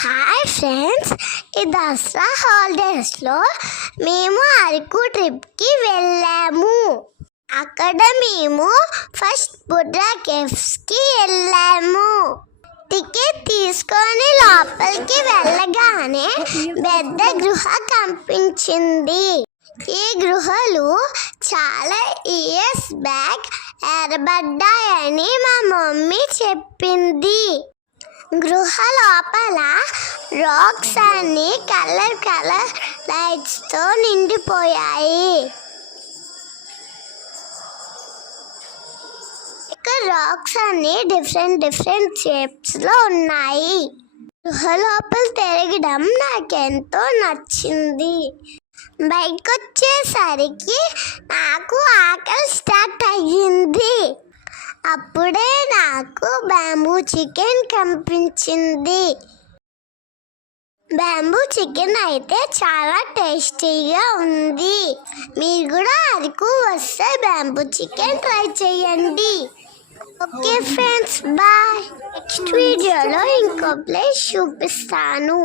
Hi friends, ఈ దసరా హాలిడేస్లో మేము అరకు ట్రిప్కి వెళ్ళాము. అక్కడ మేము ఫస్ట్ బుర్రా కేవ్స్కి వెళ్ళాము. టికెట్ తీసుకొని లోపలికి వెళ్ళగానే పెద్ద గృహ కనిపించింది. ఈ గృహలు చాలా ఇయర్స్ బ్యాక్ ఏర్పడ్డాయని మా మమ్మీ చెప్పింది. గృహ లోపల రాక్స్ అన్ని కలర్ లైట్స్తో నిండిపోయాయి. ఇక్కడ రాక్స్ అన్ని డిఫరెంట్ షేప్స్లో ఉన్నాయి. గృహ లోపల తిరగడం నాకెంతో నచ్చింది. బయటకు వచ్చేసరికి నాకు ఆకలి స్టార్ట్ అయ్యింది. అప్పుడే నాకు బ్యాంబూ చికెన్ కనిపించింది. బ్యాంబూ చికెన్ అయితే చాలా టేస్టీగా ఉంది. మీరు కూడా అరకు వస్తే బ్యాంబూ చికెన్ ట్రై చేయండి. Okay friends, bye. నెక్స్ట్ వీడియోలో ఇంకో ప్లేస్ చూపిస్తాను.